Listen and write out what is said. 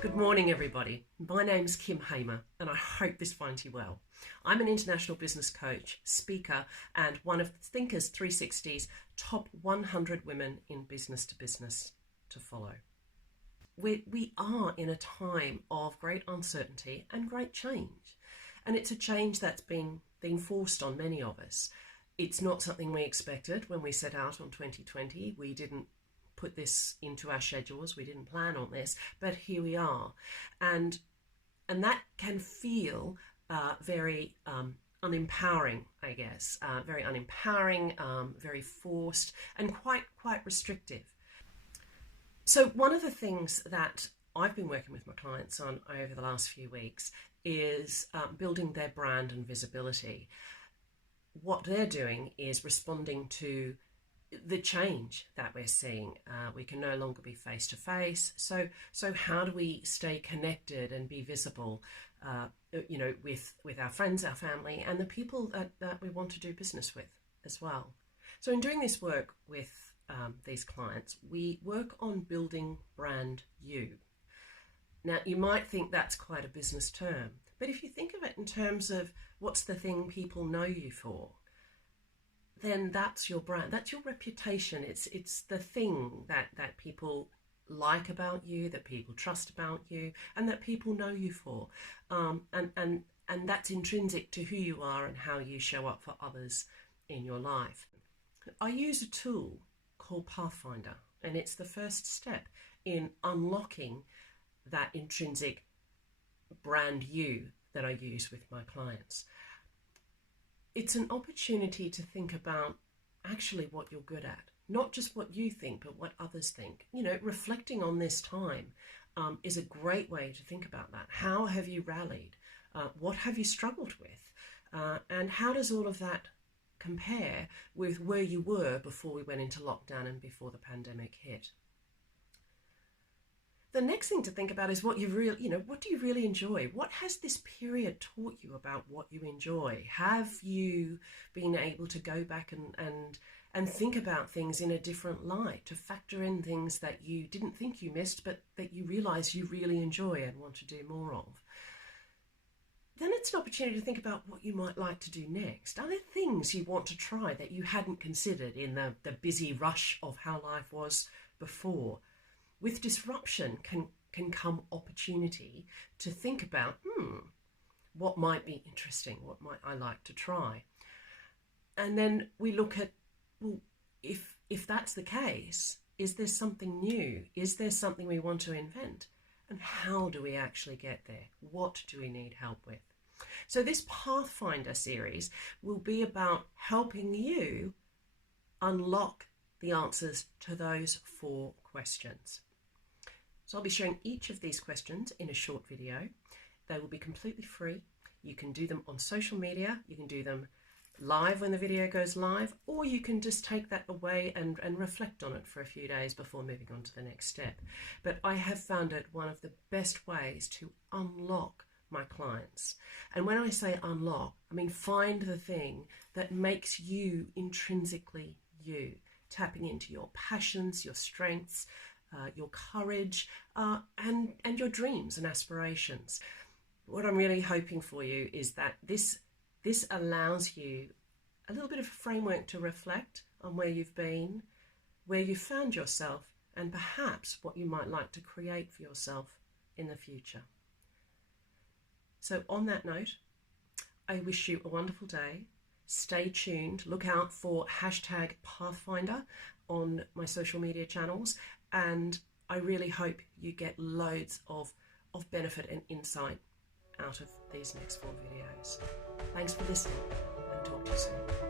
Good morning, everybody. My name's Kym.Hamer, and I hope this finds you well. I'm an international business coach, speaker, and one of Thinkers 360's top 100 women in business to business to follow. We are in a time of great uncertainty and great change, and it's a change that's been forced on many of us. It's not something we expected when we set out on 2020. We didn't put this into our schedules. We didn't plan on this, but here we are. And that can feel very unempowering, I guess, very unempowering, very forced, and quite restrictive. So one of the things that I've been working with my clients on over the last few weeks is building their brand and visibility. What they're doing is responding to the change that we're seeing. We can no longer be face to face. So how do we stay connected and be visible, with our friends, our family, and the people that we want to do business with as well? So in doing this work with these clients, we work on building brand you. Now, you might think that's quite a business term, but if you think of it in terms of what's the thing people know you for, then that's your brand, that's your reputation. It's the thing that people like about you, that people trust about you, and that people know you for. And that's intrinsic to who you are and how you show up for others in your life. I use a tool called Pathfinder, and it's the first step in unlocking that intrinsic brand you that I use with my clients. It's an opportunity to think about actually what you're good at, not just what you think, but what others think. Reflecting on this time is a great way to think about that. How have you rallied? What have you struggled with? And how does all of that compare with where you were before we went into lockdown and before the pandemic hit? The next thing to think about is what do you really enjoy? What has this period taught you about what you enjoy? Have you been able to go back and think about things in a different light, to factor in things that you didn't think you missed, but that you realize you really enjoy and want to do more of? Then it's an opportunity to think about what you might like to do next. Are there things you want to try that you hadn't considered in the busy rush of how life was before? With disruption can come opportunity to think about, what might be interesting? What might I like to try? And then we look at, well, if that's the case, is there something new? Is there something we want to invent? And how do we actually get there? What do we need help with? So this Pathfinder series will be about helping you unlock the answers to those 4 questions. So I'll be sharing each of these questions in a short video. They will be completely free. You can do them on social media. You can do them live when the video goes live, or you can just take that away and reflect on it for a few days before moving on to the next step. But I have found it one of the best ways to unlock my clients. And when I say unlock, I mean find the thing that makes you intrinsically you, tapping into your passions, your strengths, your courage, and your dreams and aspirations. What I'm really hoping for you is that this allows you a little bit of a framework to reflect on where you've been, where you found yourself, and perhaps what you might like to create for yourself in the future. So on that note, I wish you a wonderful day. Stay tuned. Look out for #Pathfinder on my social media channels. And I really hope you get loads of benefit and insight out of these next 4 videos. Thanks for listening, and talk to you soon.